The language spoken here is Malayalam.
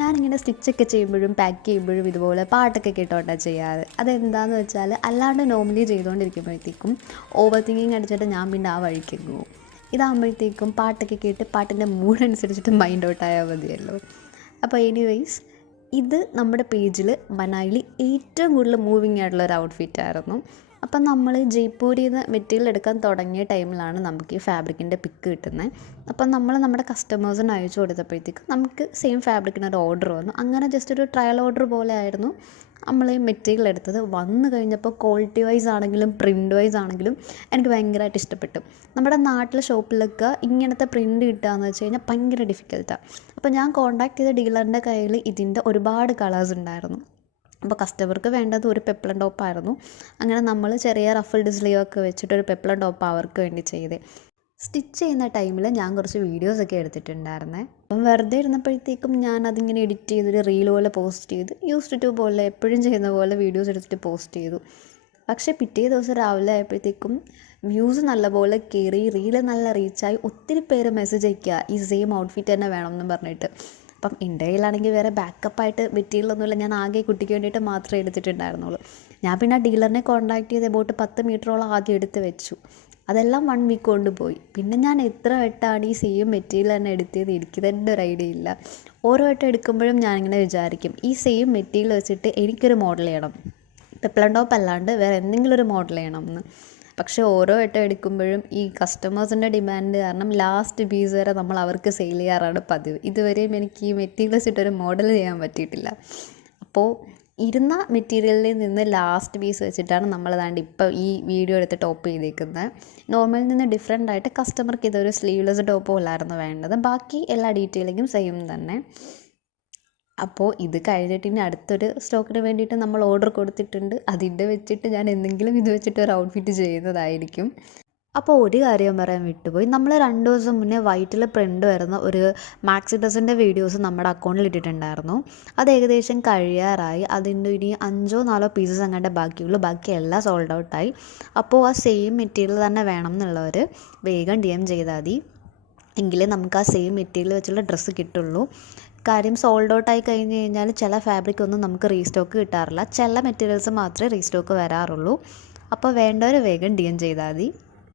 ഞാനിങ്ങനെ സ്റ്റിച്ചൊക്കെ ചെയ്യുമ്പോഴും പാക്ക് ചെയ്യുമ്പോഴും ഇതുപോലെ പാട്ടൊക്കെ കേട്ടോണ്ടാണ് ചെയ്യാറ്. അതെന്താണെന്ന് വെച്ചാൽ അല്ലാണ്ട് നോർമലി ചെയ്തുകൊണ്ടിരിക്കുമ്പോഴത്തേക്കും ഓവർ തിങ്കിങ് അടിച്ചിട്ട് ഞാൻ പിന്നെ ആ വഴിക്ക് പോകും. ഇതാകുമ്പോഴത്തേക്കും പാട്ടൊക്കെ കേട്ട് പാട്ടിൻ്റെ മൂഡനുസരിച്ചിട്ട് മൈൻഡ് ഔട്ടായാൽ മതിയല്ലോ. അപ്പോൾ എനിവേയ്സ്, ഇത് നമ്മുടെ പേജിൽ മനാലിയിൽ ഏറ്റവും കൂടുതൽ മൂവിങ് ആയിട്ടുള്ളൊരു ഔട്ട്ഫിറ്റായിരുന്നു. അപ്പം നമ്മൾ ജയ്പൂരിൽ നിന്ന് മെറ്റീരിയൽ എടുക്കാൻ തുടങ്ങിയ ടൈമിലാണ് നമുക്ക് ഈ ഫാബ്രിക്കിൻ്റെ പിക്ക് കിട്ടുന്നത്. അപ്പം നമ്മൾ നമ്മുടെ കസ്റ്റമേഴ്സിന് അയച്ചു കൊടുത്തപ്പോഴത്തേക്കും നമുക്ക് സെയിം ഫാബ്രിക്കിനൊരു ഓർഡർ വന്നു. അങ്ങനെ ജസ്റ്റ് ഒരു ട്രയൽ ഓർഡർ പോലെ ആയിരുന്നു നമ്മൾ ഈ മെറ്റീരിയൽ എടുത്തത്. വന്നു കഴിഞ്ഞപ്പോൾ ക്വാളിറ്റി വൈസ് ആണെങ്കിലും പ്രിൻ്റ് വൈസ് ആണെങ്കിലും എനിക്ക് ഭയങ്കരമായിട്ട് ഇഷ്ടപ്പെട്ടു. നമ്മുടെ നാട്ടിലെ ഷോപ്പിലൊക്കെ ഇങ്ങനത്തെ പ്രിൻ്റ് കിട്ടുകയെന്ന് വെച്ച് കഴിഞ്ഞാൽ ഭയങ്കര ഡിഫിക്കൽട്ടാണ്. അപ്പോൾ ഞാൻ കോൺടാക്ട് ചെയ്ത ഡീലറിൻ്റെ കയ്യിൽ ഇതിൻ്റെ ഒരുപാട് കളേഴ്സ് ഉണ്ടായിരുന്നു. അപ്പോൾ കസ്റ്റമർക്ക് വേണ്ടത് ഒരു പെപ്ലം ടോപ്പായിരുന്നു. അങ്ങനെ നമ്മൾ ചെറിയ റഫിൾഡ് സ്ലീവൊക്കെ വെച്ചിട്ട് ഒരു പെപ്ലം ടോപ്പ് അവർക്ക് വേണ്ടി ചെയ്തേ. സ്റ്റിച്ച് ചെയ്യുന്ന ടൈമിൽ ഞാൻ കുറച്ച് വീഡിയോസൊക്കെ എടുത്തിട്ടുണ്ടായിരുന്നേ. അപ്പം വെറുതെ ഇരുന്നപ്പോഴത്തേക്കും ഞാൻ അതിങ്ങനെ എഡിറ്റ് ചെയ്തൊരു റീൽ പോലെ പോസ്റ്റ് ചെയ്ത് യൂസ്ഡ് ടു പോലെ എപ്പോഴും ചെയ്യുന്ന പോലെ വീഡിയോസ് എടുത്തിട്ട് പോസ്റ്റ് ചെയ്തു. പക്ഷേ പിറ്റേ ദിവസം രാവിലെ ആയപ്പോഴത്തേക്കും വ്യൂസ് നല്ലപോലെ കയറി, റീല് നല്ല റീച്ചായി. ഒത്തിരി പേര് മെസ്സേജ് അയയ്ക്കുക ഈ സെയിം ഔട്ട്ഫിറ്റ് തന്നെ വേണമെന്ന് പറഞ്ഞിട്ട്. അപ്പം എൻ്റെ കയ്യിലാണെങ്കിൽ വേറെ ബാക്കപ്പായിട്ട് മെറ്റീരിയലൊന്നുമില്ല. ഞാൻ ആകെ കുട്ടിക്ക് വേണ്ടിയിട്ട് മാത്രമേ എടുത്തിട്ടുണ്ടായിരുന്നുള്ളൂ. ഞാൻ പിന്നെ ഡീലറിനെ കോൺടാക്ട് ചെയ്ത് എബൌട്ട് 10 മീറ്ററോളം ആദ്യം എടുത്ത് വെച്ചു. അതെല്ലാം 1 വീക്ക് കൊണ്ട് പോയി. പിന്നെ ഞാൻ എത്ര വട്ടമാണ് ഈ സെയിം മെറ്റീരിയൽ തന്നെ എടുത്തത് എനിക്ക് തന്നെ ഒരു ഐഡിയ ഇല്ല. ഓരോ വട്ടം എടുക്കുമ്പോഴും ഞാനിങ്ങനെ വിചാരിക്കും ഈ സെയിം മെറ്റീരിയൽ വെച്ചിട്ട് എനിക്കൊരു മോഡൽ ചെയ്യണം, പെപ്ലം ടോപ്പ് അല്ലാണ്ട് വേറെ എന്തെങ്കിലും ഒരു മോഡൽ ചെയ്യണം എന്ന്. പക്ഷേ ഓരോ വട്ടം എടുക്കുമ്പോഴും ഈ കസ്റ്റമേഴ്സിൻ്റെ ഡിമാൻഡ് കാരണം ലാസ്റ്റ് പീസ് വരെ നമ്മൾ അവർക്ക് സെയിൽ ചെയ്യാറാണ് പതിവ്. ഇതുവരെയും എനിക്ക് ഈ മെറ്റീരിയൽ വെച്ചിട്ടൊരു മോഡൽ ചെയ്യാൻ പറ്റിയിട്ടില്ല. അപ്പോൾ ഇരുന്ന മെറ്റീരിയലിൽ നിന്ന് ലാസ്റ്റ് പീസ് വെച്ചിട്ടാണ് നമ്മളതാണ്ട് ഇപ്പോൾ ഈ വീഡിയോ എടുത്ത് ടോപ്പ് ചെയ്തേക്കുന്നത്. നോർമലിൽ നിന്ന് ഡിഫറെൻ്റ് ആയിട്ട് കസ്റ്റമർക്ക് ഇതൊരു സ്ലീവ്ലെസ് ടോപ്പ് പോലായിരുന്നു വേണ്ടത്. ബാക്കി എല്ലാ ഡീറ്റെയിലിങ്ങും സെയിം തന്നെ. അപ്പോൾ ഇത് കഴിഞ്ഞിട്ട് ഇനി അടുത്തൊരു സ്റ്റോക്കിന് വേണ്ടിയിട്ട് നമ്മൾ ഓർഡർ കൊടുത്തിട്ടുണ്ട്. അതിൻ്റെ വെച്ചിട്ട് ഞാൻ എന്തെങ്കിലും ഇത് വെച്ചിട്ട് ഒരു ഔട്ട്ഫിറ്റ് ചെയ്യുന്നതായിരിക്കും. അപ്പോൾ ഒരു കാര്യം പറയാൻ വിട്ടുപോയി. നമ്മൾ 2 ദിവസം മുന്നേ വൈറ്റിൽ പ്രിൻ്റ് വരുന്ന ഒരു മാക്സി ഡ്രസ്സിൻ്റെ വീഡിയോസ് നമ്മുടെ അക്കൗണ്ടിൽ ഇട്ടിട്ടുണ്ടായിരുന്നു. അത് ഏകദേശം കഴിയാറായി. അതിൻ്റെ ഇനി 5-4 പീസസ് അങ്ങോട്ട് ബാക്കിയുള്ളൂ. ബാക്കി എല്ലാം സോൾഡ് ഔട്ടായി. അപ്പോൾ ആ സെയിം മെറ്റീരിയൽ തന്നെ വേണം എന്നുള്ളവർ വേഗം DM ചെയ്താൽ മതി. എങ്കിലേ നമുക്ക് ആ സെയിം മെറ്റീരിയൽ വെച്ചുള്ള ഡ്രസ്സ് കിട്ടുള്ളൂ. കാര്യം സോൾഡ് ഔട്ടായി കഴിഞ്ഞ് കഴിഞ്ഞാൽ ചില ഫാബ്രിക് ഒന്നും നമുക്ക് റീസ്റ്റോക്ക് കിട്ടാറില്ല. ചില മെറ്റീരിയൽസ് മാത്രമേ റീസ്റ്റോക്ക് വരാറുള്ളൂ. അപ്പോൾ വേണ്ടവർ വേഗം DM ചെയ്താൽ മതി.